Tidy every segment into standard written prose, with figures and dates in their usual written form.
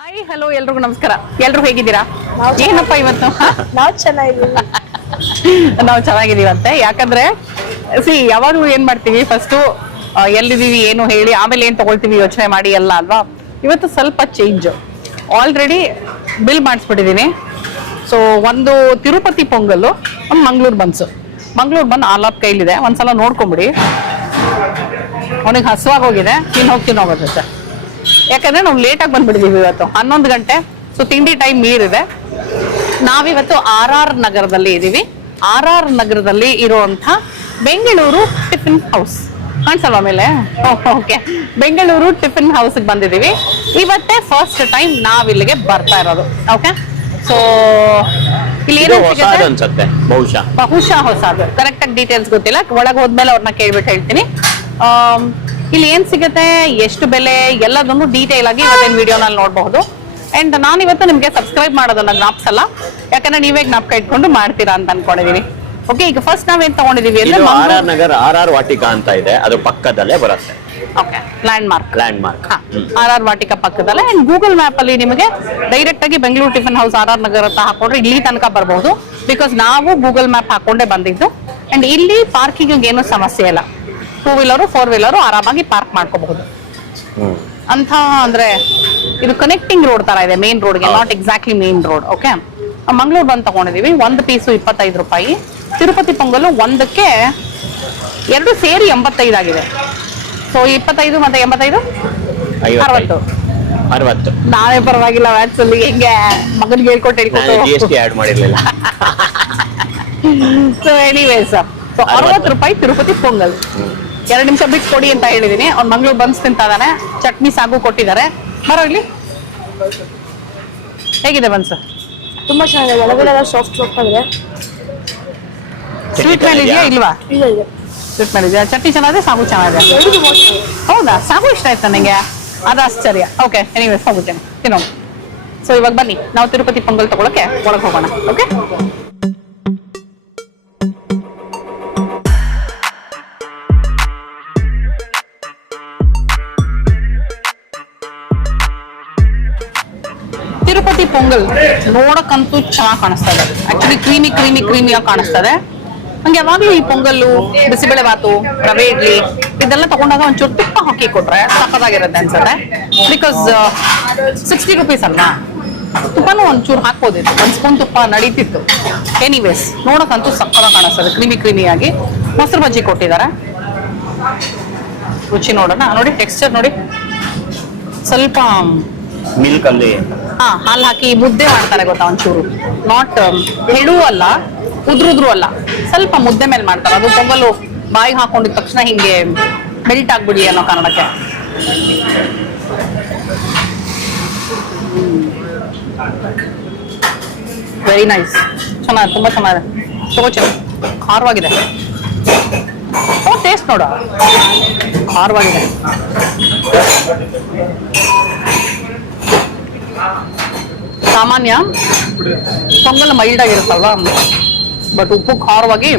Hi hello ಎಲ್ರಿಗೂ ನಮಸ್ಕಾರ. ಎಲ್ರು ಹೇಗಿದ್ದೀರಾ? ಏನಪ್ಪ ಇವತ್ತು ನಾವು ಚೆನ್ನಾಗಿದ್ದೀವಿ. ನಾವು ಚೆನ್ನಾಗಿದೀವಂತೆ. ಯಾಕಂದ್ರೆ ಯಾವಾಗ್ಲೂ ಏನ್ ಮಾಡ್ತೀವಿ, ಫಸ್ಟ್ ಎಲ್ಲಿದೀವಿ ಏನು ಹೇಳಿ ಆಮೇಲೆ ಏನ್ ತಗೊಳ್ತೀವಿ ಯೋಚನೆ ಮಾಡಿ ಎಲ್ಲ ಅಲ್ವಾ. ಇವತ್ತು ಸ್ವಲ್ಪ ಚೇಂಜ್. ಆಲ್ರೆಡಿ ಬಿಲ್ ಮಾಡಿಸ್ಬಿಟ್ಟಿದೀನಿ. ಸೊ ಒಂದು ತಿರುಪತಿ ಪೊಂಗಲ್ಲು, ಒಂದು ಮಂಗಳೂರು ಬನ್ಸು. ಮಂಗಳೂರು ಬನ್ ಆಲಾಪ್ ಕೈಲಿದೆ, ಒಂದ್ಸಲ ನೋಡ್ಕೊಂಬಿಡಿ. ಅವನಿಗೆ ಹಸುವಾಗಿ ಹೋಗಿದೆ, ಹೋಗೋದಂತೆ. ಯಾಕಂದ್ರೆ ನಾವು ಲೇಟಾಗಿ ಬಂದ್ಬಿಟ್ಟಿದೀವಿ ಇವತ್ತು 11 ಗಂಟೆ. ಸೊ ತಿಂಡಿ ಟೈಮ್ ಮೀರಿದೆ. ನಾವಿವತ್ತು RR ನಗರದಲ್ಲಿ ಇದೀವಿ. RR ನಗರದಲ್ಲಿ ಇರುವಂತ ಬೆಂಗಳೂರು ಟಿಫಿನ್ ಹೌಸ್ ಕಾಣಿಸಲ್ವಾ ಮೇಲೆ? ಓಕೆ, ಬೆಂಗಳೂರು ಟಿಫಿನ್ ಹೌಸ್ ಬಂದಿದೀವಿ. ಇವತ್ತೇ ಫಸ್ಟ್ ಟೈಮ್ ನಾವಿಲ್ಲಿಗೆ ಬರ್ತಾ ಇರೋದು. ಓಕೆ, ಸೊ ಇಲ್ಲಿ ಬಹುಶಃ ಹೊಸದು, ಕರೆಕ್ಟ್ ಆಗಿ ಡೀಟೇಲ್ಸ್ ಗೊತ್ತಿಲ್ಲ. ಒಳಗೆ ಹೋದ್ಮೇಲೆ ಅವ್ರನ್ನ ಕೇಳ್ಬಿಟ್ಟು ಹೇಳ್ತೀನಿ. ಇಲ್ಲಿ ಏನ್ ಸಿಗುತ್ತೆ, ಎಷ್ಟು ಬೆಲೆ, ಎಲ್ಲದನ್ನು ಡೀಟೇಲ್ ಆಗಿ ಇವತ್ತಿನ ವಿಡಿಯೋನಲ್ಲಿ ನೋಡಬಹುದು. ಅಂಡ್ ನಾನು ಇವತ್ತು ನಿಮ್ಗೆ ಸಬ್ಸ್ಕ್ರೈಬ್ ಮಾಡೋದನ್ನ ಜ್ಞಾಪಿಸಲ್ಲ, ಯಾಕಂದ್ರೆ ನೀವೇ ಜ್ಞಾಪಕ ಇಟ್ಕೊಂಡು ಮಾಡ್ತೀರಾ ಅಂತ ಅನ್ಕೊಂಡಿದೀನಿ. ಓಕೆ, ಈಗ ಫಸ್ಟ್ ನಾವೇನ್ ತಗೊಂಡಿದೀವಿ ಅಂದ್ರೆ RR ನಗರ್ RR ವಾಟಿಕಾ ಅಂತ ಇದೆ, ಅದು ಪಕ್ಕದಲ್ಲೇ ಬರುತ್ತೆ. Okay, land mark RR Vatika ಪಕ್ಕದಲ್ಲೇ. ಅಂಡ್ ಗೂಗಲ್ ಮ್ಯಾಪ್ ಅಲ್ಲಿ ನಿಮಗೆ ಡೈರೆಕ್ಟ್ ಆಗಿ ಬೆಂಗಳೂರು ಟಿಫಿನ್ ಹೌಸ್ RR ನಗರ ಅಂತ ಹಾಕೊಂಡ್ರೆ ಇಲ್ಲಿ ತನಕ ಬರಬಹುದು. ಬಿಕಾಸ್ ನಾವು ಗೂಗಲ್ ಮ್ಯಾಪ್ ಹಾಕೊಂಡೇ ಬಂದಿದ್ದು. ಅಂಡ್ ಇಲ್ಲಿ ಪಾರ್ಕಿಂಗ್ ಏನು ಸಮಸ್ಯೆ ಇಲ್ಲ. 2 ವೀಲರು 4 ವೀಲರು ಆರಾಮಾಗಿ ಪಾರ್ಕ್ ಮಾಡ್ಕೋಬಹುದು ಅಂತ. ಅಂದ್ರೆ ಇದು ಕನೆಕ್ಟಿಂಗ್ ರೋಡ್ ತರ ಇದೆ, ಮೇನ್ ರೋಡ್ಗೆ, not exactly main road. Okay, Mangaluru ಬಂದು ತಗೊಂಡಿದೀವಿ. ಒಂದು ಪೀಸು 25 ರೂಪಾಯಿ. ತಿರುಪತಿ ಪೊಂಗಲು ಒಂದಕ್ಕೆ 2 ಸೇರಿ 85 ಆಗಿದೆ. ಸೊ 25 ಮತ್ತೆ 85 60. ನಾವೇ ಪರವಾಗಿಲ್ಲ ವ್ಯಾಟ್ಸ್ ಅಲ್ಲಿ ಹೆಂಗೆ ಮಗನಿಗೆ ಹೇಳ್ಕೊಟ್ಟು GST ಆಡ್ ಮಾಡಿರ್ಲಿಲ್ಲ. ಸೊ ಎನಿವೇಸ್, ಸೊ 60 ರೂಪಾಯಿ ತಿರುಪತಿ ಪೊಂಗಲ್. 2 ನಿಮಿಷ ಬಿಟ್ಟು ಕೊಡಿ ಅಂತ ಹೇಳಿದೀನಿ. ಅವ್ನು ಮಂಗಳೂರು ಬನ್ಸ್ ತಿಂತಾನೆ, ಚಟ್ನಿ ಸಾಗು ಕೊಟ್ಟಿದ್ದಾರೆ. ಬರೋ ಇಲ್ಲಿ, ಹೇಗಿದೆ ಬನ್ಸ್? ತುಂಬಾ ಚೆನ್ನಾಗಿದೆ, ಒಳಗಡೆ ಸಾಫ್ಟ್ ಆಗಿದೆ. ಸ್ವೀಟ್ ಮೇಲೆ ಇದೆಯಾ ಇಲ್ವಾ? ಇಲ್ಲ ಇದೆ, ಸ್ವೀಟ್ ಮೇಲೆ ಇದೆಯಾ? ಚಟ್ನಿ ಚೆನ್ನಾಗಿದೆ, ಸಾಗು ಚೆನ್ನಾಗಿದೆ. ಹೌದಾ? ಸಾಗು ಇಷ್ಟ ಆಯ್ತಾ ನನಗೆ? ಅದು ಆಶ್ಚರ್ಯ. ಓಕೆ, ಎನಿವೇಸ್ ಹೋಗುತ್ತೇನೆ ತಿನ್ನೋ. ಸೊ ಇವಾಗ ಬನ್ನಿ, ನಾವು ತಿರುಪತಿ ಪೊಂಗಲ್ ತಗೊಳಕ್ಕೆ ಒಳಗೆ ಹೋಗೋಣ. ಓಕೆ, ತಿರುಪತಿ ಪೊಂಗಲ್ ನೋಡಕ್ಕಂತೂ ಚೆನ್ನಾಗಿ ಕಾಣಿಸ್ತಾ ಇದೆ. ಆಕ್ಚುಲಿ ಕ್ರೀಮಿಯಾಗಿ ಕಾಣಿಸ್ತಾ ಇದೆ. ನಂಗೆ ಯಾವಾಗ್ಲೂ ಈ ಪೊಂಗಲ್ಲು, ಬಿಸಿಬೇಳೆ ಬಾತು, ರವೆ ಇಡ್ಲಿ ಇದೆಲ್ಲ ತಗೊಂಡಾಗ ಒಂಚೂರು ತುಪ್ಪ ಹಾಕಿ ಕೊಟ್ರೆ ಸಕ್ಕತ್ತಾಗಿರುತ್ತೆ ಅನ್ಸುತ್ತೆ. ಬಿಕಾಸ್ 60 ರೂಪೀಸ್ ಅಲ್ವಾ, ತುಪ್ಪನೂ ಒಂಚೂರು ಹಾಕ್ಬೋದಿತ್ತು, 1 ಸ್ಪೂನ್ ತುಪ್ಪ ನಡೀತಿತ್ತು. ಎನಿವೇಸ್, ನೋಡಕ್ಕಂತೂ ಸಕ್ಕತ್ತಾಗಿ ಕಾಣಿಸ್ತದೆ, ಕ್ರೀಮಿಯಾಗಿ. ಮೊಸರು ಬಜ್ಜಿ ಕೊಟ್ಟಿದ್ದಾರೆ, ರುಚಿ ನೋಡೋಣ. ನೋಡಿ ಟೆಕ್ಸ್ಚರ್ ನೋಡಿ, ಸ್ವಲ್ಪ ಮಿಲ್ಕ್ ಅಲ್ಲಿ ಹಾಲು ಹಾಕಿ ಮುದ್ದೆ ಮಾಡ್ತಾರೆ ಗೊತ್ತಾ, ಒಂಚೂರು ನಾಟ್ ಹೆಡು ಅಲ್ಲ, ಉದ್ರುದ್ರು ಅಲ್ಲ, ಸ್ವಲ್ಪ ಮುದ್ದೆ ಮೇಲೆ ಮಾಡ್ತಾರೆ. ಅದು ಪೊಂಗಲು ಬಾಯಿಗೆ ಹಾಕೊಂಡಿದ ತಕ್ಷಣ ಹಿಂಗೆ ಮೆಲ್ಟ್ ಆಗ್ಬಿಡಿ ಅನ್ನೋ ಕಾರಣಕ್ಕೆ. ವೆರಿ ನೈಸ್, ಚೆನ್ನಾಗಿದೆ, ತುಂಬಾ ಚೆನ್ನಾಗಿದೆ. ಖಾರವಾಗಿದೆ. ಟೇಸ್ಟ್ ನೋಡ, ಖಾರವಾಗಿದೆ. ಸಾಮಾನ್ಯ ಪೊಂಗಲ್ ಮೈಲ್ಡ್ ಆಗಿರುತ್ತಲ್ವಾ, ಬಟ್ ಉಪ್ಪು ಖಾರವಾಗಿ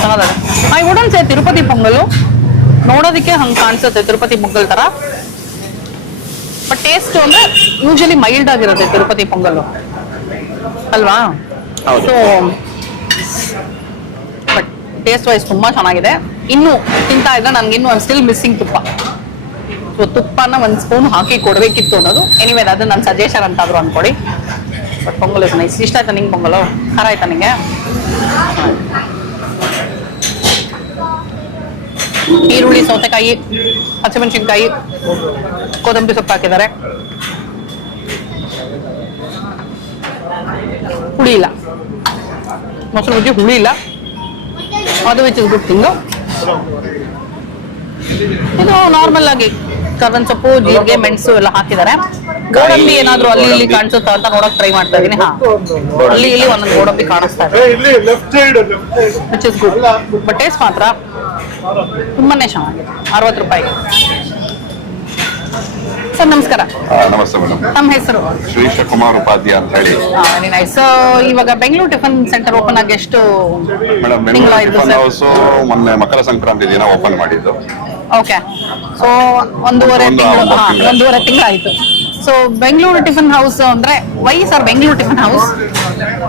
ಚೆನ್ನಾಗಿದೆ. ಐ ವುಡಂಟ್ ಸೇ ತಿರುಪತಿ ಪೊಂಗಲು ನೋಡೋದಕ್ಕೆ ಹಂಗೆ ಕಾಣಿಸುತ್ತೆ ತಿರುಪತಿ ಪೊಂಗಲ್ ತರ, ಬಟ್ ಟೇಸ್ಟ್ ಅಂದ್ರೆ ಯೂಶಲಿ ಮೈಲ್ಡ್ ಆಗಿರುತ್ತೆ ತಿರುಪತಿ ಪೊಂಗಲ್ಲು ಅಲ್ವಾ. ಸೊ ಬಟ್ ಟೇಸ್ಟ್ ವೈಸ್ ತುಂಬಾ ಚೆನ್ನಾಗಿದೆ. ಇನ್ನು ತಿಂತಾ ಇದ್ರೆ ನನ್ಗೆ ಇನ್ನು ಸ್ಟಿಲ್ ಮಿಸ್ಸಿಂಗ್ ತುಪ್ಪ. ಸೊ ತುಪ್ಪನ 1 ಸ್ಪೂನ್ ಹಾಕಿ ಕೊಡ್ಬೇಕಿತ್ತು ಅನ್ನೋದು. ಎನಿವೇ, ಅದು ನನ್ನ ಸಜೆಷನ್ ಅಂತಾದ್ರು ಅನ್ಕೊಡಿ. But pongal is nice. ಇಷ್ಟ ಆಯ್ತಾ ನಿಂಗೆ ಪೊಂಗಲು? ಖಾರ ಆಯ್ತಾ ನಿಂಗೆ? ಈರುಳ್ಳಿ, ಸೌತೆಕಾಯಿ, ಹಸಿಮೆಣಸಿನ್ಕಾಯಿ, ಕೊತ್ತಂಬರಿ ಸೊಪ್ಪು ಹಾಕಿದ್ದಾರೆ. ಹುಳಿ ಇಲ್ಲ, ಮೊಸರು ಬಜ್ಜಿ ಹುಳಿ ಇಲ್ಲ, ಅದು ವಿಚ್ ಇಸ್ ಗುಡ್ ಥಿಂಗ್. ಇದು ನಾರ್ಮಲ್ ಆಗಿ ಕರ್ಬೇವಿನ ಸೊಪ್ಪು, ಜೀರಿಗೆ, ಮೆಣಸು ಎಲ್ಲ ಹಾಕಿದ್ದಾರೆ. ಗೋಡಂಬಿ ಏನಾದ್ರು ಅಲ್ಲಿ ಇಲ್ಲಿ ಕಾಣಿಸುತ್ತಾ ಅಂತ ನೋಡಕ್ ಟ್ರೈ ಮಾಡ್ತಾ ಇದೀನಿ. ಅಲ್ಲಿ ಇಲ್ಲಿ ಒಂದೊಂದು ಗೋಡಂಬಿ ಕಾಣಿಸ್ತಾ ಇದೆ, which is good. But taste ಮಾತ್ರ ತುಂಬಾನೇ ಚೆನ್ನಾಗಿದೆ. 60 ರೂಪಾಯಿ. ಸರ್ ನಮಸ್ಕಾರ. ನಮಸ್ತೆ ಮೇಡಮ್. ತಮ್ಮ ಹೆಸರು? ಶ್ರೀಶಕುಮಾರ್ ಉಪಾಧ್ಯಾಯ ಅಂತ ಹೇಳಿ. Very nice. ಸೊ ಇವಾಗ ಬೆಂಗಳೂರು ಟಿಫನ್ ಸೆಂಟರ್ ಓಪನ್ ಆಗಿ ಎಷ್ಟು ಮೇಡಮ್? ಬೆಂಗಳೂರು ಟಿಫನ್ ಹೌಸ್ ಮೊನ್ನೆ ಮಕರ ಸಂಕ್ರಾಂತಿ ದಿನ ಓಪನ್ ಮಾಡಿದ್ದು. ಓಕೆ, ಸೊ ಒಂದೂವರೆ ತಿಂಗಳು ಆಯ್ತು. So so Bengaluru tiffin house ಅಂದ್ರೆ why sir Bengaluru tiffin house?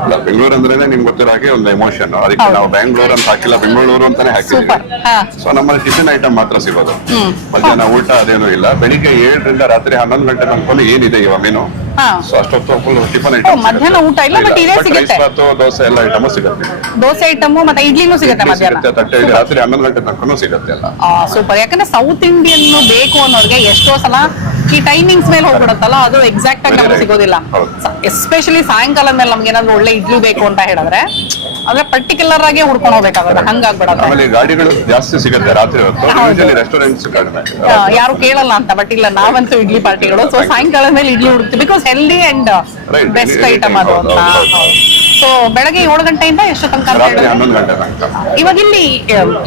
ಇಲ್ಲ, ಬೆಂಗಳೂರು ಅಂದ್ರೇನೆ ನಿಮ್ಗೆ ಗೊತ್ತಿರೋ ಹಾಗೆ ಒಂದು ಎಮೋಷನ್. ಅದಕ್ಕೆ ಹೌದು. ನಾವು ಬೆಂಗಳೂರು ಅಂತ ಹಾಕಿಲ್ಲ, ಬೆಂಗಳೂರು ಅಂತಾನೆ ಹಾಕಿದ್ದೀವಿ. ಸೂಪರ್. ಹಾ. ಸೊ ನಮ್ಮಲ್ಲಿ ಟಿಫಿನ್ ಐಟಮ್ ಮಾತ್ರ ಸಿಗೋದು. ಮಧ್ಯಾಹ್ನ ಊಟ ಅದೇನು ಇಲ್ಲ. ಬೆಳಿಗ್ಗೆ 7 ರಿಂದ ರಾತ್ರಿ 11 ಗಂಟೆ ತನಕ ಏನಿದೆ ಇವಾಗ ಮೆನು. ಹಾ. ಸೊ ಅಷ್ಟೊತ್ತು ಫುಲ್ ಟಿಫನ್ ಐಟಮ್. ಮಧ್ಯಾಹ್ನ ಊಟ ಇಲ್ಲ, but ಇದೇ ಸಿಗುತ್ತೆ. ರೈಸ್ ಬಾತು, ದೋಸೆ ಎಲ್ಲ ಐಟಮ್ ಸಿಗುತ್ತೆ. ದೋಸೆ ಐಟಮ್ ಮತ್ತೆ ಇಡ್ಲಿನೂ ಸಿಗುತ್ತೆ ಮಧ್ಯಾಹ್ನ. ಸಿಗುತ್ತೆ, ತಟ್ಟೆ ಇಡ್ಲಿ ರಾತ್ರಿ 11 ಗಂಟೆ ತನಕ ಸಿಗುತ್ತೆ ಎಲ್ಲ. ಸೂಪರ್. ಯಾಕಂದ್ರೆ ಸೌತ್ ಇಂಡಿಯನ್ ಬೇಕು ಅನ್ನೋರಿಗೆ ಎಷ್ಟೋ ಸಲ ಈ ಟೈಮಿಂಗ್ಸ್ ಮೇಲೆ ಹೋಗ್ಬಿಡುತ್ತಲ್ಲ, ಅದು ಎಕ್ಸಾಕ್ಟ್ ಆಗಿ ನಮ್ಗೆ ಸಿಗೋದಿಲ್ಲ. ಎಸ್ಪೆಷಲಿ ಸಾಯಂಕಾಲದ ಮೇಲೆ ನಮ್ಗೆ ಏನಾದ್ರು ಒಳ್ಳೆ ಇಡ್ಲಿ ಬೇಕು ಅಂತ ಹೇಳಿದ್ರೆ ಅಂದ್ರೆ ಪರ್ಟಿಕ್ಯುಲರ್ ಆಗಿ ಹುಡ್ಕೊಂಡು ಹೋಗ್ಬೇಕಾಗುತ್ತೆ, ಹಂಗಾಗ್ಬಿಡತ್ತೆ. ಆಮೇಲೆ ಗಾಡಿಗಳು ಜಾಸ್ತಿ ಸಿಗುತ್ತೆ ರಾತ್ರಿ ಹೊತ್ತು. ಯೂಶಲಿ ರೆಸ್ಟೋರೆಂಟ್ಸ್ ಕಡಿಮೆ, ಯಾರು ಕೇಳಲ್ಲ ಅಂತ. ಬಟ್ ಇಲ್ಲ, ನಾವಂತೂ ಇಡ್ಲಿ ಪಾರ್ಟಿಗಳು. ಸೊ ಸಾಯಂಕಾಲದ ಮೇಲೆ ಇಡ್ಲಿ ಹುಡುಕ್ತೀವಿ, because healthy and best item ಅದು ಅಂತ. ಸೊ ಬೆಳಗ್ಗೆ 7 ಗಂಟೆಯಿಂದ ಎಷ್ಟು ತನಕ ಅಂತ ರಾತ್ರಿ ಹೇಳಿದ್ರೆ 11 ಗಂಟೆ ತನಕ. ಇವಾಗ ಇಲ್ಲಿ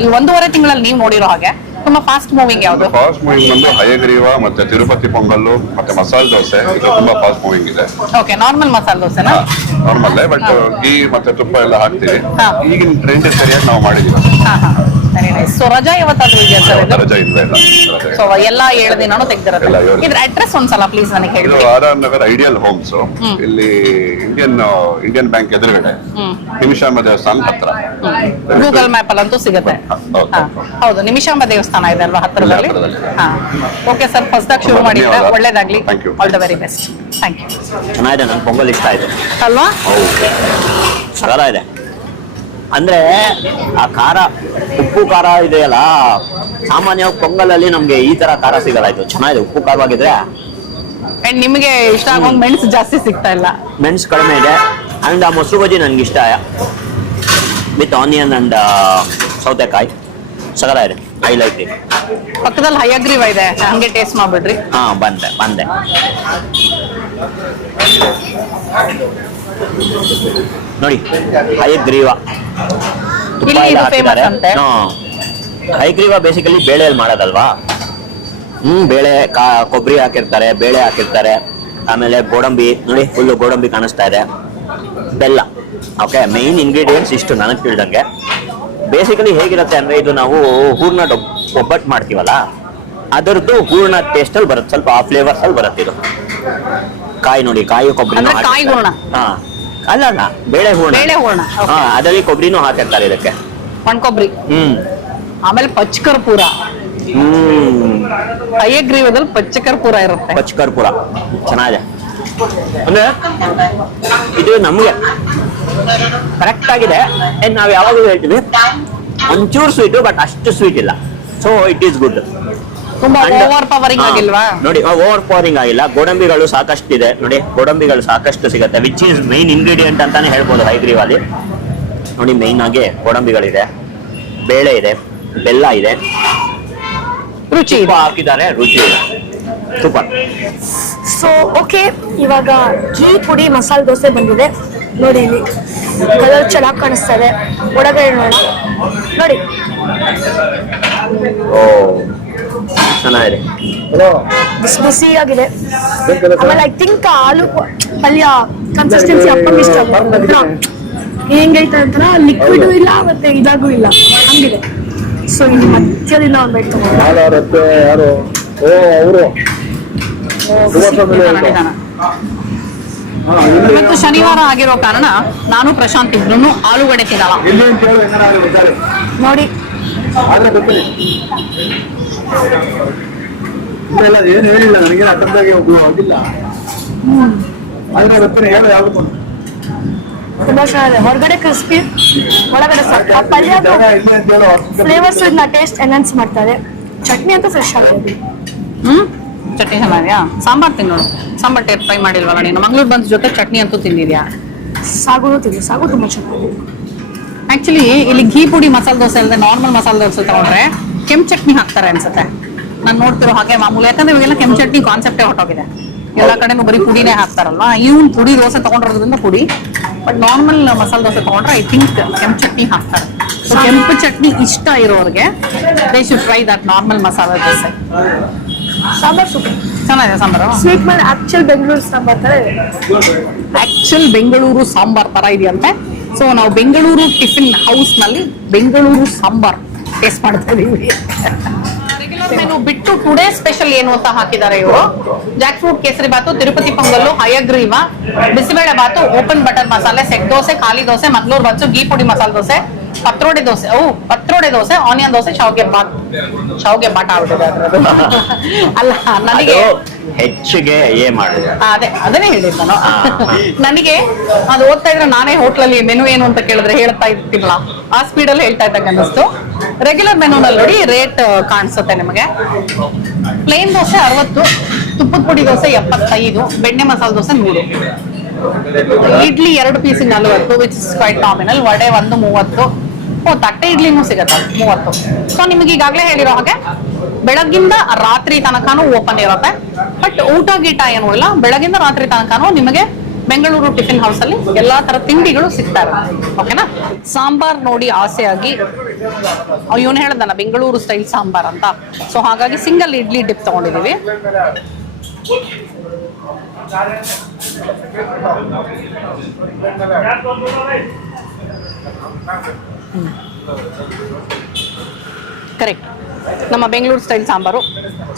ಈ 1.5 ತಿಂಗಳಲ್ಲಿ ನೀವು ನೋಡಿರೋ ಹಾಗೆ ತುಂಬಾ ಫಾಸ್ಟ್ ಮೂವಿಂಗ್ ಯಾವುದು? ಫಾಸ್ಟ್ ಮೂವಿಂಗ್ ಬಂದು ಹಯಗ್ರೀವ ಮತ್ತೆ ತಿರುಪತಿ ಪೊಂಗಲ್ಲು ಮತ್ತೆ ಮಸಾಲೆ ದೋಸೆ, ಇದು ತುಂಬಾ ಫಾಸ್ಟ್ ಮೂವಿಂಗ್ ಇದೆ. ಓಕೆ, ನಾರ್ಮಲ್ ಮಸಾಲೆ ದೋಸೆನಾ? ನಾರ್ಮಲ್, ಬಟ್ ಗೀ ಮತ್ತೆ ತುಪ್ಪ ಎಲ್ಲ ಹಾಕ್ತೀವಿ. ಹಾ. ಈಗಿನ ಟ್ರೆಂಡ್ ಸರಿಯಾಗಿ ನಾವು ಮಾಡಿದೀವಿ. Very nice. ಸೊ ರಜಾ ಯಾವತ್ತಾದ್ರೂ ಇದೆಯಾ ಸರ್ ಇದು? ರಜಾ ಇಲ್ವೇ ಇಲ್ಲ. ರಜೆ. ಸೊ ಎಲ್ಲಾ 7 ದಿನಾನು ತೆಗ್ದಿರುತ್ತೆ. ಎಲ್ಲ 7 ದಿನ. ಇದ್ರ ಅಡ್ರೆಸ್ ಒಂದ್ಸಲ ಪ್ಲೀಸ್ ನನಗೆ ಇದು ಹೇಳಿ. R Nagar ideal homes. ಇಲ್ಲಿ ಇಂಡಿಯನ್ ಬ್ಯಾಂಕ್ ಎದುರುಗಡೆ, ನಿಮಿಷಾಂಬ ದೇವಸ್ಥಾನ ಹತ್ರ. ಗೂಗಲ್ ಮ್ಯಾಪ್ ಅಲ್ಲಂತೂ ಸಿಗುತ್ತೆ. ಹೌದು. ಹಾ, ಹೌದು, ನಿಮಿಷಾಂಬ ದೇವಸ್ಥಾನ ಇದೆ ಅಲ್ವಾ ಹತ್ತಿರದಲ್ಲಿ? ಹತ್ತಿರದಲ್ಲಿ. ಹಾ. ಓಕೆ ಸರ್, ಫಸ್ಟಾಗಿ ಶುರು ಮಾಡಿದ್ರೆ ಧನ್ಯವಾದ. ಒಳ್ಳೇದಾಗ್ಲಿ. Thank you. All the very best. Thank you. ಚೆನ್ನಾಗಿದೆ, ನನ್ಗೆ ಪೊಂಗಲ್ ಇಷ್ಟ ಆಯ್ತು. ಅಲ್ವಾ? ಸರಳ ಇದೆ. ಅಂದ್ರೆ ಆ ಖಾರ, ಉಪ್ಪು ಖಾರ ಇದೆಯಲ್ಲ, ಸಾಮಾನ್ಯವಾಗಿ ಪೊಂಗಲಲ್ಲಿ ನಮ್ಗೆ ಈ ತರ ಖಾರ ಸಿಗಲ್ಲ. ಇದು ಚೆನ್ನಾಗಿದೆ, ಉಪ್ಪು ಖಾರವಾಗಿದ್ರೆ. ಅಂಡ್ ನಿಮಗೆ ಇಷ್ಟ ಆಗೋಂಗ್ ಮೆಣಸು ಜಾಸ್ತಿ ಸಿಗ್ತಾ ಇಲ್ಲ. ಮೆಣಸು ಕಡಿಮೆ ಇದೆ. ಅಂಡ್ ಆ ಮೊಸರು ಬಜ್ಜಿ ನನ್ಗೆ ಇಷ್ಟ ವಿತ್ ಆನಿಯನ್ ಅಂಡ್ ಸೌತೆಕಾಯಿ. ಸಗಲ ಇದೆ, ಐ ಲೈಕ್ ಇಟ್. ಪಕ್ಕದಲ್ಲಿ ಹಯಗ್ರೀವ ಇದೆ, ಹಂಗೆ ಟೇಸ್ಟ್ ಮಾಡ್ಬಿಡ್ರಿ. ಹಾ, ಬಂದೆ. ನೋಡಿ, ಹಯಗ್ರೀವ ತುಪ್ಪ ಇಲ್ಲಿ ಎಲ್ಲ ಇದು famous ಹಾಕಿದ್ದಾರೆ. ಅಂತೆ. ಹಯಗ್ರೀವ ಬೇಸಿಕಲಿ ಬೇಳೆಯಲ್ಲಿ ಮಾಡೋದಲ್ವಾ? ಬೇಳೆ ಕೊಬ್ಬರಿ ಹಾಕಿರ್ತಾರೆ, ಬೇಳೆ ಹಾಕಿರ್ತಾರೆ, ಆಮೇಲೆ ಗೋಡಂಬಿ. ನೋಡಿ, ಫುಲ್ಲು ಗೋಡಂಬಿ ಕಾಣಿಸ್ತಾ ಇದೆ, ಬೆಲ್ಲ. ಓಕೆ, ಮೇನ್ ಇಂಗ್ರೀಡಿಯೆಂಟ್ಸ್ ಇಷ್ಟು ನನಗೆ ತಿಳಿದಂಗೆ. ಬೇಸಿಕಲಿ ಹೇಗಿರುತ್ತೆ ಅಂದ್ರೆ, ಇದು ನಾವು ಹೂರ್ಣ ಒಬ್ಬಟ್ಟು ಮಾಡ್ತೀವಲ್ಲ, ಅದರದ್ದು ಹೂರ್ಣ ಟೇಸ್ಟ್ ಅಲ್ಲಿ ಬರುತ್ತೆ, ಸ್ವಲ್ಪ ಆ ಫ್ಲೇವರ್ಸ್ ಅಲ್ಲಿ ಬರುತ್ತೆ. ಇದು ಕಾಯಿ ನೋಡಿ, ಕಾಯಿ ಕೊಬ್ಬರಿ. ಅಂದ್ರೆ ಕಾಯಿ ಹೂರ್ಣ? ಹಾ, ಅಲ್ಲ ಬೇಳೆ ಹೂರ್ಣ. ಬೇಳೆ ಹೂರ್ಣ, ಹಾ, ಅದರಲ್ಲಿ ಕೊಬ್ಬರಿನೂ ಹಾಕಿರ್ತಾರೆ ಇದಕ್ಕೆ. ಒಣಕೊಬ್ಬರಿ, ಆಮೇಲೆ ಪಚ್ಚಕರ್ಪೂರ. ಹಯಗ್ರೀವದಲ್ಲಿ ಪಚ್ಚಕರ್ಪೂರ ಇರುತ್ತೆ. ಪಚ್ಚಕರ್ಪೂರ ಚೆನ್ನಾಗಿದೆ. ಅಂದ್ರೆ ಇದು ನಮ್ಗೆ ಕರೆಕ್ಟ್ ಆಗಿದೆ. ನಾವ್ ಯಾವಾಗಲೂ ಹೇಳ್ತೀವಿ ಒಂಚೂರು ಸ್ವೀಟು, ಬಟ್ ಅಷ್ಟು ಸ್ವೀಟ್ ಇಲ್ಲ. So it is good. ತುಂಬಾ ಓವರ್ ಪವರಿಂಗ್ ಆಗಿಲ್ವಾ? ನೋಡಿ, ಓವರ್ ಪವರಿಂಗ್ ಆಗಿಲ್ಲ. ಗೋಡಂಬಿಗಳು ಸಾಕಷ್ಟಿದೆ. ನೋಡಿ, ಗೋಡಂಬಿಗಳು ಸಾಕಷ್ಟು ಸಿಗುತ್ತೆ, ವಿಚ್ ಈಸ್ ಮೈನ್ ಇಂಗ್ರೀಡಿಯೆಂಟ್ ಅಂತಾನೆ ಹೇಳ್ಬೋದು ಹಯಗ್ರೀವಲ್ಲಿ. ನೋಡಿ, ಮೈನ್ ಆಗಿ ಗೋಡಂಬಿಗಳಿದೆ, ಬೇಳೆ ಇದೆ, ಬೆಲ್ಲ ಇದೆ, ರುಚಿ ತುಪ್ಪ ಹಾಕಿದ್ದಾರೆ, ರುಚಿ ಇದೆ. ಸೂಪರ್. ಸೊ ಓಕೆ, ಇವಾಗ ಘೀ ಪುಡಿ ಮಸಾಲೆ ದೋಸೆ ಬಂದಿದೆ. ನೋಡಿ, ಇಲ್ಲಿ ಕಲರ್ ಚೆನ್ನಾಗಿ ಕಾಣಿಸ್ತಾ ಇದೆ. ಒಳಗಡೆ ನೋಡೋಣ. ನೋಡಿ, ಓ, ಚೆನ್ನಾಗಿದೆ. ಬಿಸಿ ಬಿಸಿಯಾಗಿದೆ. ಆಮೇಲೆ ಐ ಥಿಂಕ್ ಆಲೂ ಪಲ್ಯ ಕನ್ಸಿಸ್ಟೆನ್ಸಿ ಅಪ್ಪಂಗೆ ಇಷ್ಟ. ಹೆಂಗೈತೆ ಅಂತ ಲಿಕ್ವಿಡ್ ಇಲ್ಲ ಮತ್ತೆ ಇದಾಗೂ ಇಲ್ಲ, ಹಂಗಿದೆ. ಸೊ ಇಲ್ಲಿ ಮಧ್ಯದಿಂದ ಒಂದು ಬೈಟ್ ತಗೊಂಡು ಇವತ್ತು ಶನಿವಾರ ಆಗಿರೋ ಕಾರಣ ನಾನು ಪ್ರಶಾಂತ್ ಇಬ್ರು ಆಲೂಗಡ್ಡೆ ತಿನ್ನಲ್ಲ. ನೋಡಿ, ಏನು ಹೇಳಿಲ್ಲ ನನಗೆ, ಅಟೆಂದಾಗಿ ಹೋಗಿಲ್ಲ. ತುಂಬಾ ಚೆನ್ನಾಗಿದೆ. ಹೊರಗಡೆ ಕ್ರಿಸ್ಪಿ, ಒಳಗಡೆ ಸಾಫ್ಟ್. ಆ ಪಲ್ಯದ ಫ್ಲೇವರ್ಸ್ ಇದನ್ನ ಟೇಸ್ಟ್ ಎನ್ಹಾನ್ಸ್ ಮಾಡ್ತಾರೆ. ಚಟ್ನಿ ಅಂತೂ ಫ್ರೆಶ್ ಆಗಿದೆ. ಚಟ್ನಿ ಚೆನ್ನಾಗಿದ್ಯಾ? ಸಾಂಬಾರ್ ತಿನ್ನೋಡು. ಸಾಂಬಾರ್ ಟೇಸ್ಟ್ ಟ್ರೈ ಮಾಡಿಲ್ವಲ್ಲ ನೀನು? ಮಂಗ್ಳೂರ್ ಬಂದ ಜೊತೆ ಚಟ್ನಿ ಅಂತೂ ತಿಂದಿದ್ಯಾ? ಸಾಗುನು ತಿಂದು, ಸಾಗು ತುಂಬಾ ಚೆನ್ನಾಗಿದೆ. ಆಕ್ಚುಲಿ ಇಲ್ಲಿ ಘೀ ಪುಡಿ ಮಸಾಲೆ ದೋಸೆ ಅಲ್ಲದೆ ನಾರ್ಮಲ್ ಮಸಾಲೆ ದೋಸೆ ತಗೊಂಡ್ರೆ ಕೆಂಪು ಚಟ್ನಿ ಹಾಕ್ತಾರೆ ಅನ್ಸುತ್ತೆ. ನಾನು ನೋಡ್ತಿರೋ ಹಾಗೆ ಮಾಮೂಲಿ. ಯಾಕಂದ್ರೆ ಇವಾಗೆಲ್ಲ ಕೆಂಪು ಚಟ್ನಿ ಕಾನ್ಸೆಪ್ಟೇ ಹೊಟ್ಟೋಗಿದೆ. ಎಲ್ಲ ಕಡೆನೂ ಬರೀ ಪುಡಿನೇ ಹಾಕ್ತಾರಲ್ವಾ. ಇವನ್ ಪುಡಿ ದೋಸೆ ತಗೊಂಡಿರೋದ್ರಿಂದ ಪುಡಿ, ಬಟ್ ನಾರ್ಮಲ್ ಮಸಾಲೆ ದೋಸೆ ತಗೊಂಡ್ರೆ ಐ ಥಿಂಕ್ ಕೆಂಪು ಚಟ್ನಿ ಹಾಕ್ತಾರೆ. ಸೊ ಕೆಂಪು ಚಟ್ನಿ ಇಷ್ಟ ಇರೋರಿಗೆ they should try that normal masala dosa. Sambar super ಚೆನ್ನಾಗಿದೆ ಸಾಂಬಾರು. ಸ್ವೀಟ್ ಮೇಲೆ ಆಕ್ಚುಲ್ ಬೆಂಗಳೂರು ಸಾಂಬಾರ್ ತರ ಇದೆ. ಆಕ್ಚುಲ್ ಬೆಂಗಳೂರು ಸಾಂಬಾರ್ ತರ ಇದೆಯಂತೆ. ಸೊ ನಾವು ಬೆಂಗಳೂರು ಟಿಫಿನ್ ಹೌಸ್ ನಲ್ಲಿ ಬೆಂಗಳೂರು ಸಾಂಬಾರ್ ಟೇಸ್ಟ್ ಮಾಡ್ತಾ ಇದೀವಿ. ಮೆನು ಬಿಟ್ಟು ಟುಡೇ ಸ್ಪೆಷಲ್ ಏನು ಅಂತ ಹಾಕಿದ್ದಾರೆ ಇವರು. ಜಾಕ್ ಫ್ರೂಟ್ ಕೇಸರಿ ಬಾತು, ತಿರುಪತಿ ಪೊಂಗಲ್ಲು, ಹಯಗ್ರೀವ, ಬಿಸಿಬೇಳೆ ಬಾತು, ಓಪನ್ ಬಟರ್ ಮಸಾಲೆ, ಸೆಟ್ ದೋಸೆ, ಖಾಲಿ ದೋಸೆ, ಮಂಗಳೂರು ಬನ್ಸು, ಗೀ ಪುಡಿ ಮಸಾಲೆ ದೋಸೆ, ಪತ್ರೋಡೆ ದೋಸೆ, ಪತ್ರೋಡೆ ದೋಸೆ, ಆನಿಯನ್ ದೋಸೆ, ಶಾವ್ಗೆ ಬಾಟ ಆಗ್ಬಿಟ್ಟಿದೆ ಅದ್ರದ್ದು. ಅಲ್ಲ ನನಗೆ ಹೆಚ್ಚಿಗೆ ಮಾಡಿದೆ ಅದನ್ನೇ ಹೇಳಿದ್ದು ನಾನು. ನನಗೆ ಅದು ಓದ್ತಾ ಇದ್ರೆ ನಾನೇ ಹೋಟ್ಲಲ್ಲಿ ಮೆನು ಏನು ಅಂತ ಕೇಳಿದ್ರೆ ಹೇಳ್ತಾ ಇರ್ತಿಲ್ಲ, ಆ ಸ್ಪೀಡಲ್ಲಿ ಹೇಳ್ತಾ ಇದ್ದಂಗೆ ಅನ್ನಿಸ್ತು. ರೆಗ್ಯುಲರ್ ಮೆನುನಲ್ಲಿ ನೋಡಿ ರೇಟ್ ಕಾಣಿಸುತ್ತೆ ನಿಮಗೆ. ಪ್ಲೇನ್ ದೋಸೆ 60, ತುಪ್ಪದ ಪುಡಿ ದೋಸೆ 75, ಬೆಣ್ಣೆ masala dosa 100, idli 2 piece 40, which is quite nominal. Vada 1 30, ತಟ್ಟೆ ಇಡ್ಲಿನೂ ಸಿಗತ್ತೆ 30. ಸೊ ನಿಮ್ಗೆ ಈಗಾಗಲೇ ಹೇಳಿರೋ ಹಾಗೆ ಬೆಳಗ್ಗಿಂದ ರಾತ್ರಿ ತನಕನೂ ಓಪನ್ ಇರುತ್ತೆ. ಬಟ್ ಊಟ ಗೀಟ ಏನೂ ಇಲ್ಲ, ಬೆಳಗಿಂದ ರಾತ್ರಿ ತನಕನೂ ನಿಮಗೆ ಬೆಂಗಳೂರು ಟಿಫಿನ್ ಹೌಸ್ ಅಲ್ಲಿ ಎಲ್ಲಾ ತರ ತಿಂಡಿಗಳು ಸಿಗ್ತಾರೆ. ಓಕೆನಾ? ಸಾಂಬಾರ್ ನೋಡಿ ಆಸೆಯಾಗಿ ಇವನು ಹೇಳ್ದಲ್ಲ ಬೆಂಗಳೂರು ಸ್ಟೈಲ್ ಸಾಂಬಾರ್ ಅಂತ, ಸೊ ಹಾಗಾಗಿ ಸಿಂಗಲ್ ಇಡ್ಲಿ ಡಿಪ್ ತಗೊಂಡಿದೀವಿ. ಕರೆಕ್ಟ್, ನಮ್ಮ ಬೆಂಗಳೂರು ಸ್ಟೈಲ್ ಸಾಂಬಾರು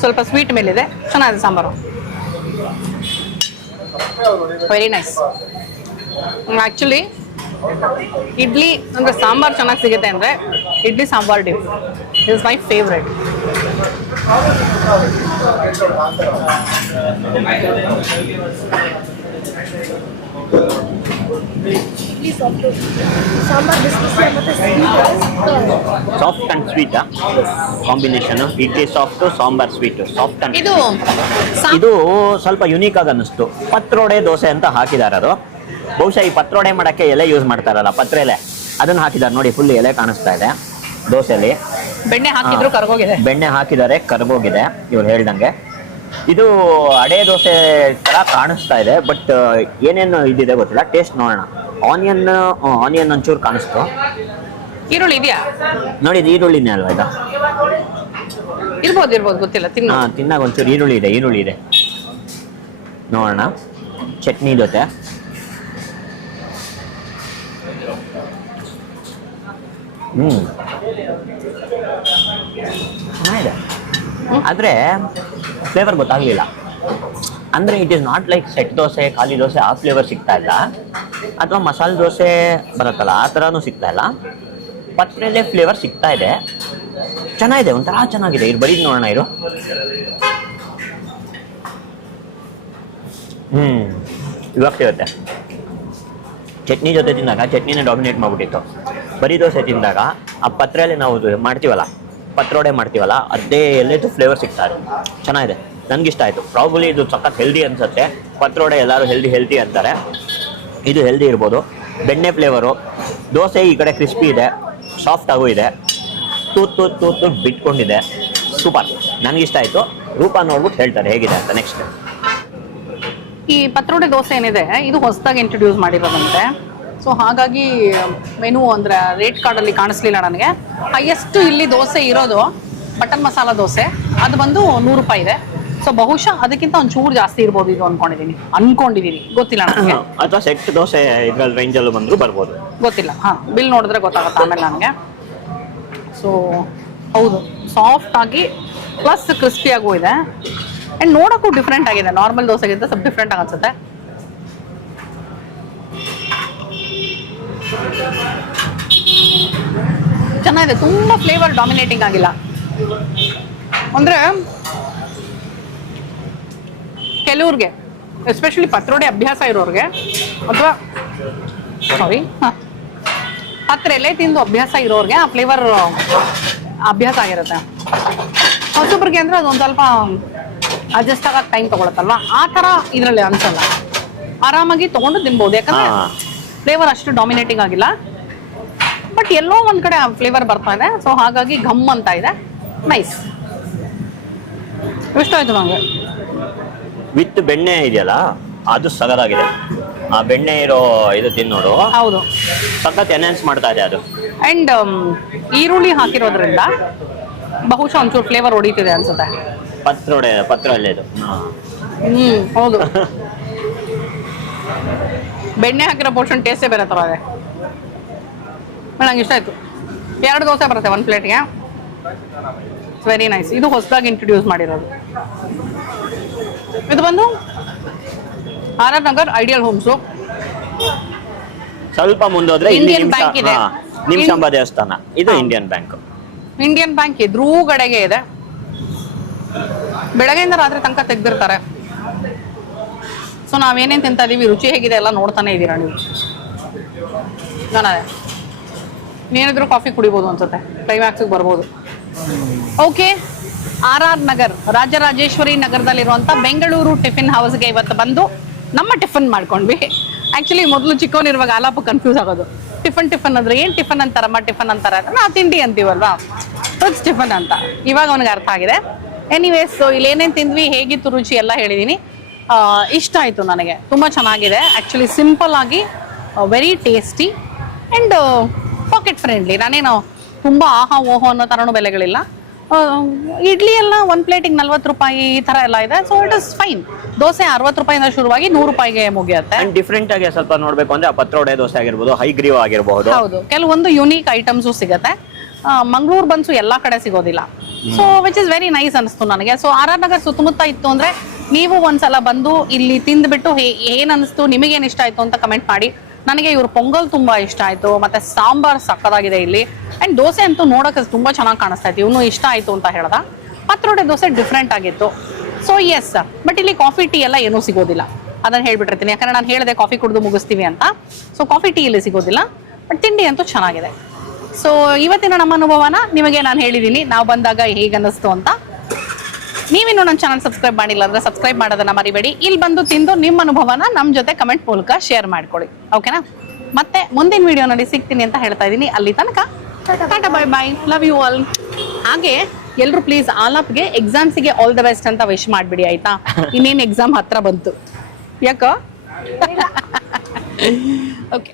ಸ್ವಲ್ಪ ಸ್ವೀಟ್ ಮೇಲಿದೆ, ಚೆನ್ನಾಗಿದೆ sambar, very nice. Actually idli ಅಂದ್ರೆ ಸಾಂಬಾರ್ ಚೆನ್ನಾಗಿ ಸಿಗುತ್ತೆ ಅಂದ್ರೆ idli sambar dip is my favourite. Sambar ಬಿಸಿ ಮತ್ತೆ soft and sweet combination. Idli soft, sambar sweet, soft and ಇದು ಸ್ವಲ್ಪ ಯುನೀಕ್ ಆಗಿ ಅನ್ನಿಸ್ತು. ಪತ್ರೋಡೆ ದೋಸೆ ಅಂತ ಹಾಕಿದ್ದಾರೆ. ಅದು ಬಹುಶಃ ಈ ಪತ್ರೋಡೆ ಮಾಡಕ್ಕೆ ಎಲೆ ಯೂಸ್ ಮಾಡ್ತಾರಲ್ಲ, ಪತ್ರ ಎಲೆ, ಅದನ್ನ ಹಾಕಿದ್ದಾರೆ ನೋಡಿ. ಫುಲ್ ಎಲೆ ಕಾಣಿಸ್ತಾ ಇದೆ ದೋಸೆಯಲ್ಲಿ. ಬೆಣ್ಣೆ ಹಾಕಿದ್ರು ಕರ್ಗೋಗಿದೆ, ಬೆಣ್ಣೆ ಹಾಕಿದ್ದಾರೆ ಕರ್ಗೋಗಿದೆ ಇವ್ರು ಹೇಳ್ದಂಗೆ. ಇದು ಅಡೆ ದೋಸೆ ತರ ಕಾಣಿಸ್ತಾ ಇದೆ, ಬಟ್ ಏನೇನು ಇದಿದೆ ಗೊತ್ತಿಲ್ಲ. ಟೇಸ್ಟ್ ನೋಡೋಣ. ಆನಿಯನ್ ಒಂಚೂರು ಕಾಣಿಸ್ತು. ಈರುಳ್ಳಿ ಇದೆಯಾ ನೋಡಿ, ಇದು ಈರುಳ್ಳಿನೇ ಅಲ್ವಾ ಇದು? ಇರ್ಬೋದು ಗೊತ್ತಿಲ್ಲ. ತಿನ್ನಾಗ ಒಂಚೂರು ಈರುಳ್ಳಿ ಇದೆ. ನೋಡೋಣ. ಚಟ್ನಿ ಜೊತೆ ಚೆನ್ನಾಗಿದೆ, ಆದ್ರೆ ಫ್ಲೇವರ್ ಗೊತ್ತಾಗ್ಲಿಲ್ಲ. ಅಂದ್ರೆ it is not like set dosa, ಖಾಲಿ ದೋಸೆ ಆ ಫ್ಲೇವರ್ ಸಿಗ್ತಾ ಇಲ್ಲ, ಅಥವಾ ಮಸಾಲೆ ದೋಸೆ ಬರುತ್ತಲ್ಲ ಆ ಥರನೂ ಸಿಗ್ತಾ ಇಲ್ಲ. ಪತ್ರೆಲೆ ಫ್ಲೇವರ್ ಸಿಗ್ತಾ ಇದೆ. ಚೆನ್ನಾಗಿದೆ, ಒಂಥರ ಚೆನ್ನಾಗಿದೆ. ಇದು ಬರೀದ್ ನೋಡೋಣ. ಇದು ಇವಾಗ ಸಿಗುತ್ತೆ. ಚಟ್ನಿ ಜೊತೆ ತಿಂದಾಗ ಚಟ್ನಿನೇ ಡಾಮಿನೇಟ್ ಮಾಡ್ಬಿಟ್ಟಿತ್ತು. ಬರೀ ದೋಸೆ ತಿಂದಾಗ ಆ ಪತ್ರೆಯಲ್ಲಿ ನಾವು ಮಾಡ್ತೀವಲ್ಲ, ಪತ್ರೋಡೆ ಮಾಡ್ತೀವಲ್ಲ, ಅದೇ ಎಲ್ಲೇದು ಫ್ಲೇವರ್ ಸಿಗ್ತಾ ಇದೆ. ಚೆನ್ನಾಗಿದೆ, ನನಗಿಷ್ಟ ಆಯಿತು. ಪ್ರಾಬಲಿ ಇದು ಸಖತ್ ಹೆಲ್ದಿ ಅನ್ಸುತ್ತೆ. ಪತ್ರೋಡೆ ಎಲ್ಲರೂ ಹೆಲ್ದಿ ಅಂತಾರೆ, ಇದು ಹೆಲ್ದಿ ಇರ್ಬೋದು. ಬೆಣ್ಣೆ ಫ್ಲೇವರು, ದೋಸೆ ಈ ಕಡೆ ಕ್ರಿಸ್ಪಿ ಇದೆ, ಸಾಫ್ಟ್ ಆಗೂ ಇದೆ, ತೂತು ಬಿಟ್ಕೊಂಡಿದೆ. ಸೂಪರ್, ನನಗಿಷ್ಟ ಆಯಿತು. ರೂಪ ನೋಡ್ಬಿಟ್ಟು ಹೇಳ್ತಾರೆ ಹೇಗಿದೆ ಅಂತ. ನೆಕ್ಸ್ಟ್ ಈ ಪತ್ರೋಡೆ ದೋಸೆ ಏನಿದೆ, ಇದು ಹೊಸದಾಗಿ ಇಂಟ್ರೊಡ್ಯೂಸ್ ಮಾಡಿರೋದಂತೆ. ಸೊ ಹಾಗಾಗಿ ಮೆನು ಅಂದ್ರೆ ರೇಟ್ ಕಾರ್ಡಲ್ಲಿ ಕಾಣಿಸ್ಲಿಲ್ಲ ನನಗೆ. ಹೈಯೆಸ್ಟ್ ಇಲ್ಲಿ ದೋಸೆ ಇರೋದು ಬಟನ್ ಮಸಾಲ ದೋಸೆ, ಅದು ಬಂದು 100 ರೂಪಾಯಿ ಇದೆ. ಸೊ ಬಹುಶಃ ಅದಕ್ಕಿಂತ ಒಂಚೂರು ಜಾಸ್ತಿ ಇರ್ಬೋದು ಇದು ಅನ್ಕೊಂಡಿದೀನಿ, ಗೊತ್ತಿಲ್ಲ ನನಗೆ. ಅಥವಾ ಸೆಟ್ ದೋಸೆ ಇದ್ರಲ್ಲಿ ರೇಂಜಲ್ಲೂ ಬಂದರೂ ಬರ್ಬೋದು, ಗೊತ್ತಿಲ್ಲ. ಬಿಲ್ ನೋಡಿದ್ರೆ ಗೊತ್ತಾಗುತ್ತೆ ಆಮೇಲೆ ನನಗೆ. ಸೊ ಹೌದು, ಸಾಫ್ಟ್ ಆಗಿ ಪ್ಲಸ್ ಕ್ರಿಸ್ಪಿಯಾಗೂ ಇದೆ. ಆ್ಯಂಡ್ ನೋಡೋಕ್ಕೂ ಡಿಫ್ರೆಂಟ್ ಆಗಿದೆ, ನಾರ್ಮಲ್ ದೋಸೆಗಿಂತ ಸ್ವಲ್ಪ ಡಿಫ್ರೆಂಟ್ ಆಗಿ ಅನ್ಸುತ್ತೆ. ಚೆನ್ನಾಗಿದೆ, ತುಂಬ ಫ್ಲೇವರ್ ಡಾಮಿನೇಟಿಂಗ್ ಆಗಿಲ್ಲ. ಅಂದರೆ ಕೆಲವ್ರಿಗೆ, ಎಸ್ಪೆಷಲಿ ಪತ್ರೋಡೆ ಅಭ್ಯಾಸ ಇರೋರಿಗೆ, ಅಥವಾ ಪತ್ರೆಲೆ ತಿಂದು ಅಭ್ಯಾಸ ಇರೋರಿಗೆ ಆ ಫ್ಲೇವರ್ ಅಭ್ಯಾಸ ಆಗಿರುತ್ತೆ. ಹೊಸಬ್ರಿಗೆ ಅಂದರೆ ಅದೊಂದು ಸ್ವಲ್ಪ ಅಡ್ಜಸ್ಟ್ ಆಗೋಕೆ ಟೈಮ್ ತೊಗೊಳತ್ತಲ್ವ, ಆ ಥರ ಇದರಲ್ಲಿ ಅನ್ಸಲ್ಲ. ಆರಾಮಾಗಿ ತೊಗೊಂಡು ತಿನ್ಬೋದು, ಯಾಕಂದರೆ ಫ್ಲೇವರ್ ಅಷ್ಟು ಡಾಮಿನೇಟಿಂಗ್ ಆಗಿಲ್ಲ. ಬಟ್ ಎಲ್ಲೋ ಒಂದು ಕಡೆ ಆ ಫ್ಲೇವರ್ ಬರ್ತಾ ಇದೆ. ಸೊ ಹಾಗಾಗಿ ಘಮ್ ಅಂತ ಇದೆ. ನೈಸ್, ಇಷ್ಟ ಆಯಿತು ನನಗೆ. ವಿತ್ ಬೆಣ್ಣೆ ಇದೆಯಲ್ಲ, ಅದು ಸಗದಾಗಿದೆ. ಆ ಬೆಣ್ಣೆ ಇರೋ ಇದು ತಿನ್ನೋಡು, ಹೌದು, ಸಖತ್ ಎನ್ಹಾನ್ಸ್ ಮಾಡ್ತಾ ಇದೆ ಅದು. ಆ್ಯಂಡ್ ಈರುಳ್ಳಿ ಹಾಕಿರೋದ್ರಿಂದ ಬಹುಶಃ ಒಂಚೂರು ಫ್ಲೇವರ್ ಹೊಡಿತಿದೆ ಅನ್ಸುತ್ತೆ. ಪತ್ರಲ್ಲೇ ಇದು. ಹೌದು, ಬೆಣ್ಣೆ ಹಾಕಿರೋ ಪೋರ್ಷನ್ ಟೇಸ್ಟೇ ಬೇರೆ ಥರ ಇದೆ. ನಂಗೆ ಇಷ್ಟ ಆಯಿತು. 2 ದೋಸೆ ಬರುತ್ತೆ 1 ಪ್ಲೇಟ್ಗೆ. It's very nice. ಇದು ಹೊಸದಾಗಿ ಇಂಟ್ರೊಡ್ಯೂಸ್ ಮಾಡಿರೋದು. ಇದು ಬಂದು ಆರ್ ನಗರ್ ಐಡಿಯಲ್ ಹೋಮ್ಸು. ಸ್ವಲ್ಪ ಮುಂದೋದ್ರೆ ಇಂಡಿಯನ್ ಬ್ಯಾಂಕ್ ಇದೆ. ನಿಮಿಷಾಂಬ ದೇವಸ್ಥಾನ, ಇದು ಇಂಡಿಯನ್ ಬ್ಯಾಂಕ್. ಇಂಡಿಯನ್ ಬ್ಯಾಂಕ್ ಎದುರುಗಡೆಗೆ ಇದೆ. ಬೆಳಗ್ಗೆಯಿಂದ ರಾತ್ರಿ ತನಕ ತೆಗ್ದಿರ್ತಾರೆ. ಸೊ ನಾವೇನೇನು ತಿಂತಾ ಇದೀವಿ, ರುಚಿ ಹೇಗಿದೆ ಎಲ್ಲ ನೋಡ್ತಾನೆ ಇದ್ದೀರಾ ನೀವು. ನಾನೇ ಏನಿದ್ರು ಕಾಫಿ ಕುಡಿಬೋದು ಅನ್ಸುತ್ತೆ, ಕ್ಲೈಮ್ಯಾಕ್ಸಿಗೆ ಬರ್ಬೋದು. ಓಕೆ, ಆರ್ ನಗರ್ ರಾಜರಾಜೇಶ್ವರಿ ನಗರದಲ್ಲಿರುವಂಥ ಬೆಂಗಳೂರು ಟಿಫಿನ್ ಹೌಸ್ಗೆ ಇವತ್ತು ಬಂದು ನಮ್ಮ ಟಿಫನ್ ಮಾಡ್ಕೊಂಡ್ವಿ. ಆ್ಯಕ್ಚುಲಿ ಮೊದಲು ಚಿಕ್ಕವನಿರುವಾಗ ಆಲಾಪ ಕನ್ಫ್ಯೂಸ್ ಆಗೋದು. ಟಿಫನ್ ಅಂದ್ರೆ ಏನು ಟಿಫನ್ ಅಂತಾರಮ್ಮ, ಟಿಫನ್ ಅಂತಾರೆ ಅಂದ್ರೆ ನಾವು ತಿಂಡಿ ಅಂತೀವಲ್ವಾ, ಇಟ್ಸ್ ಟಿಫನ್ ಅಂತ. ಇವಾಗ ಅವನಿಗೆ ಅರ್ಥ ಆಗಿದೆ. ಎನಿವೇಸ್, ಸೊ ಇಲ್ಲಿ ಏನೇನು ತಿಂದ್ವಿ, ಹೇಗಿತ್ತು ರುಚಿ ಎಲ್ಲ ಹೇಳಿದ್ದೀನಿ. ಇಷ್ಟ ಆಯಿತು ನನಗೆ, ತುಂಬ ಚೆನ್ನಾಗಿದೆ. ಆ್ಯಕ್ಚುಲಿ ಸಿಂಪಲ್ ಆಗಿ very tasty and packet friendly. ನಾನೇನು ತುಂಬ ಆಹಾ ಓಹೋ ಅನ್ನೋ ಥರನೂ ಬೆಲೆಗಳಿಲ್ಲ. ಇಡ್ಲಿ ಎಲ್ಲ ಒಂದು ಪ್ಲೇಟಿಗೆ 40 ರೂಪಾಯಿ ಈ ಥರ ಎಲ್ಲ ಇದೆ. So it is fine. Dosa 60 ರೂಪಾಯಿಂದ ಶುರುವಾಗಿ 100 ರೂಪಾಯಿಗೆ ಮುಗಿಯುತ್ತೆ. ಡಿಫ್ರೆಂಟ್ ಆಗಿ ಸ್ವಲ್ಪ ನೋಡ್ಬೇಕು ಅಂದ್ರೆ ಪತ್ರೊಡೆ ದೋಸೆ ಆಗಿರ್ಬೋದು, ಹೈಗ್ರೀವ್ ಆಗಿರಬಹುದು. ಹೌದು, ಕೆಲವೊಂದು ಯುನೀಕ್ ಐಟಮ್ಸು ಸಿಗುತ್ತೆ. ಮಂಗಳೂರು ಬನ್ಸು ಎಲ್ಲ ಕಡೆ ಸಿಗೋದಿಲ್ಲ. So which is very nice ಅನಿಸ್ತು ನನಗೆ. ಸೊ ಆರ್ ನಗರ್ ಸುತ್ತಮುತ್ತ ಇತ್ತು ಅಂದ್ರೆ ನೀವು ಒಂದ್ಸಲ ಬಂದು ಇಲ್ಲಿ ತಿಂದ್ಬಿಟ್ಟು ಏನ್ ಅನಿಸ್ತು, ನಿಮಗೇನು ಇಷ್ಟ ಆಯ್ತು ಅಂತ ಕಮೆಂಟ್ ಮಾಡಿ. ನನಗೆ ಇವ್ರ ಪೊಂಗಲ್ ತುಂಬಾ ಇಷ್ಟ ಆಯ್ತು, ಮತ್ತೆ ಸಾಂಬಾರ್ ಸಕ್ಕದಾಗಿದೆ ಇಲ್ಲಿ. ಅಂಡ್ ದೋಸೆ ಅಂತೂ ನೋಡೋಕೆ ತುಂಬಾ ಚೆನ್ನಾಗಿ ಕಾಣಿಸ್ತಾ ಇತ್ತು. ಇವನು ಇಷ್ಟ ಆಯ್ತು ಅಂತ ಹೇಳ್ದ. ಪತ್ರೊಡೆ ದೋಸೆ ಡಿಫ್ರೆಂಟ್ ಆಗಿತ್ತು. ಸೊ ಎಸ್, ಬಟ್ ಇಲ್ಲಿ ಕಾಫಿ ಟೀ ಎಲ್ಲ ಏನೂ ಸಿಗೋದಿಲ್ಲ, ಅದನ್ನ ಹೇಳ್ಬಿಟ್ಟಿರ್ತೀನಿ. ಯಾಕಂದ್ರೆ ನಾನು ಹೇಳಿದೆ ಕಾಫಿ ಕುಡಿದು ಮುಗಿಸ್ತೀವಿ ಅಂತ. ಸೊ ಕಾಫಿ ಟೀ ಇಲ್ಲಿ ಸಿಗೋದಿಲ್ಲ, ಬಟ್ ತಿಂಡಿ ಅಂತೂ ಚೆನ್ನಾಗಿದೆ. ಸೊ ಇವತ್ತಿನ ನಮ್ಮ ಅನುಭವನ ನಿಮಗೆ ನಾನು ಹೇಳಿದ್ದೀನಿ, ನಾವು ಬಂದಾಗ ಹೇಗೆ ಅನ್ನಿಸ್ತು ಅಂತ. ನೀವಿನ್ನೂ ನನ್ನ ಚಾನಲ್ ಸಬ್ಸ್ಕ್ರೈಬ್ ಮಾಡಿಲ್ಲ ಅಂದ್ರೆ ಸಬ್ಸ್ಕ್ರೈಬ್ ಮಾಡೋದನ್ನ ಮರಿಬೇಡಿ. ಇಲ್ಲಿ ಬಂದು ತಿಂದು ನಿಮ್ಮ ಅನುಭವನ ನಮ್ಮ ಜೊತೆ ಕಮೆಂಟ್ ಮೂಲಕ ಶೇರ್ ಮಾಡ್ಕೊಳ್ಳಿ. ಓಕೆನಾ? ಮತ್ತೆ ಮುಂದಿನ ವಿಡಿಯೋನಲ್ಲಿ ಸಿಗ್ತೀನಿ ಅಂತ ಹೇಳ್ತಾ ಇದ್ದೀನಿ. ಅಲ್ಲಿ ತನಕ tata, bye bye, love you all. ಹಾಗೆ ಎಲ್ಲರೂ ಪ್ಲೀಸ್ ಆಲಾಪ್ಗೆ ಎಕ್ಸಾಮ್ಸಿಗೆ ಆಲ್ ದ ಬೆಸ್ಟ್ ಅಂತ ವಿಶ್ ಮಾಡಿಬಿಡಿ, ಆಯ್ತಾ? ಇನ್ನೇನು ಎಕ್ಸಾಮ್ ಹತ್ರ ಬಂತು. ಯಾಕೋ? ಓಕೆ.